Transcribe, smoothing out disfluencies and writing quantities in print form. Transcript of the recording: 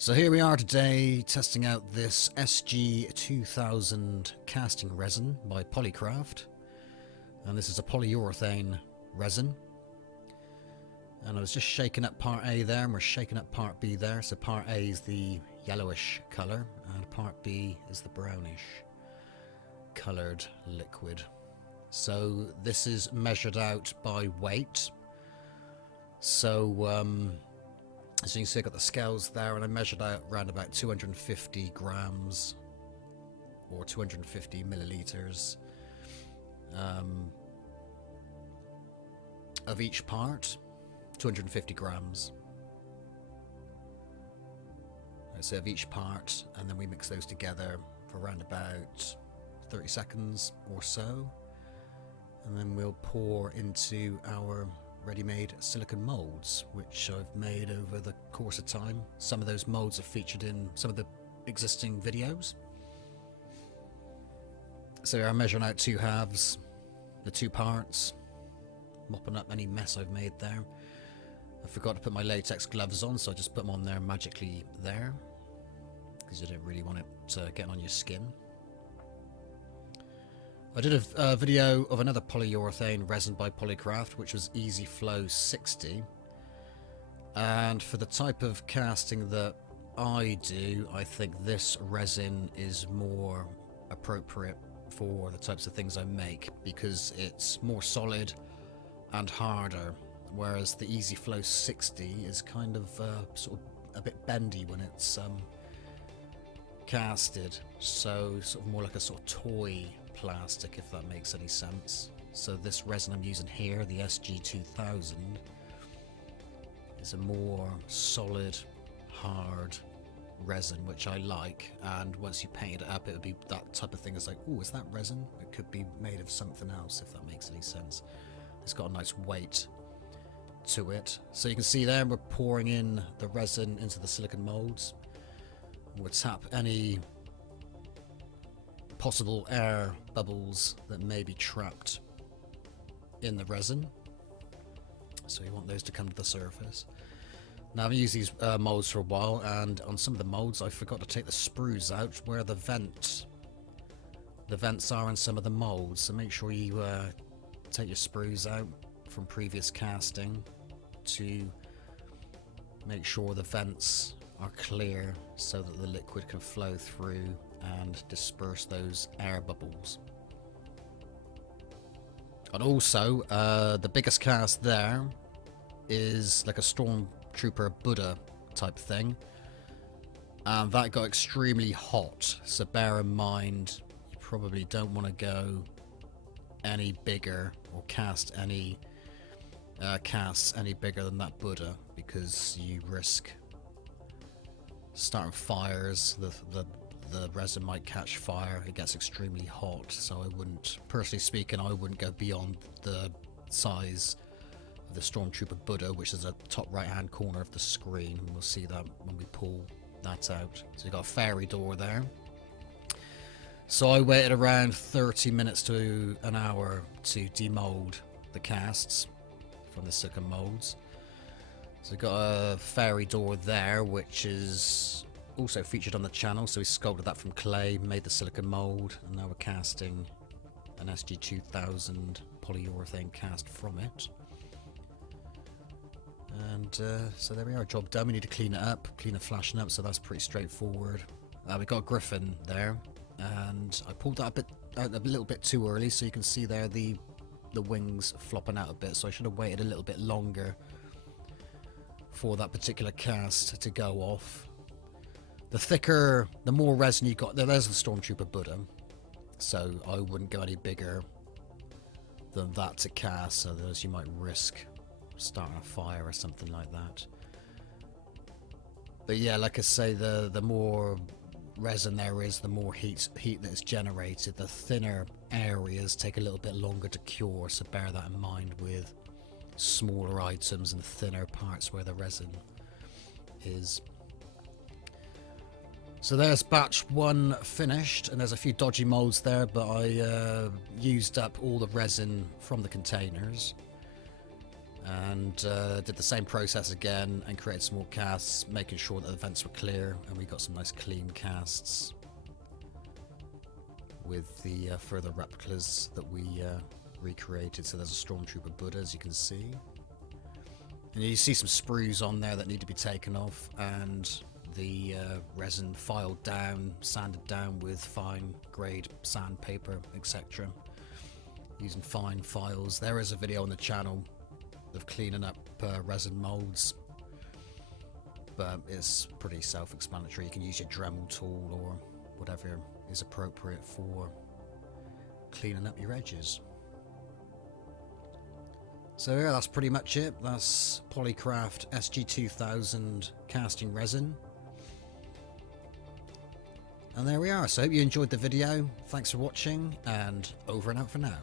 So here we are today testing out this SG2000 casting resin by POLYCRAFT, and this is a polyurethane resin. And I was just shaking up part A there, and we're shaking up part B there. So part A is the yellowish colour and part B is the brownish coloured liquid. So this is measured out by weight. So as you can see, I've got the scales there, and I measured out around about 250 grams or 250 millilitres of each part. 250 grams. So of each part, and then we mix those together for around about 30 seconds or so, and then we'll pour into our ready-made silicone molds, which I've made over the course of time. Some of those molds are featured in some of the existing videos. So I'm measuring out two halves, the two parts, mopping up any mess I've made there. I forgot to put my latex gloves on, so I just put them on there magically there, because you don't really want it getting on your skin. I did a video of another polyurethane resin by POLYCRAFT, which was Easy Flow 60, and for the type of casting that I do, I think this resin is more appropriate for the types of things I make, because it's more solid and harder, whereas the Easy Flow 60 is kind of sort of a bit bendy when it's casted, so sort of more like a sort of toy plastic, if that makes any sense. So this resin I'm using here, the SG2000, is a more solid, hard resin, which I like, and once you painted it up, it would be that type of thing. It's like, oh, is that resin? It could be made of something else, if that makes any sense. It's got a nice weight to it. So you can see there, we're pouring in the resin into the silicone molds. We'll tap any possible air bubbles that may be trapped in the resin, so you want those to come to the surface. Now, I've used these molds for a while, and on some of the molds I forgot to take the sprues out where the vents are in some of the molds, so make sure you take your sprues out from previous casting to make sure the vents are clear so that the liquid can flow through and disperse those air bubbles. And also, the biggest cast there is like a Stormtrooper Buddha type thing, and that got extremely hot, so bear in mind you probably don't want to go any bigger or cast any casts any bigger than that Buddha, because you risk starting fires. The resin might catch fire. It gets extremely hot, so I wouldn't, personally speaking, I wouldn't go beyond the size of the Stormtrooper Buddha, which is at the top right hand corner of the screen, and we'll see that when we pull that out. So you've got a fairy door there. So I waited around 30 minutes to an hour to demold the casts from the silicone molds. So we've got a fairy door there, which is also featured on the channel. So we sculpted that from clay, made the silicone mold, and now we're casting an SG2000 polyurethane cast from it. And so there we are, job done. We need to clean it up, clean the flashing up, so that's pretty straightforward. We've got a griffin there, and I pulled that a little bit too early, so you can see there the wings flopping out a bit, so I should have waited a little bit longer for that particular cast to go off. The thicker, the more resin you got, there's the Stormtrooper Buddha, so I wouldn't go any bigger than that to cast, so otherwise you might risk starting a fire or something like that. But yeah, like I say, the more resin there is, the more heat that is generated. The thinner areas take a little bit longer to cure, so bear that in mind with smaller items and thinner parts where the resin is. So there's batch one finished, and there's a few dodgy molds there, but I used up all the resin from the containers. And did the same process again and created some more casts, making sure that the vents were clear, and we got some nice clean casts with the further replicas that we recreated. So there's a Stormtrooper Buddha, as you can see. And you see some sprues on there that need to be taken off, and the resin filed down, sanded down with fine grade sandpaper, etc. Using fine files. There is a video on the channel of cleaning up resin molds, but it's pretty self-explanatory. You can use your Dremel tool or whatever is appropriate for cleaning up your edges. So yeah, that's pretty much it. That's POLYCRAFT SG2000 casting resin. And there we are. So I hope you enjoyed the video. Thanks for watching, and over and out for now.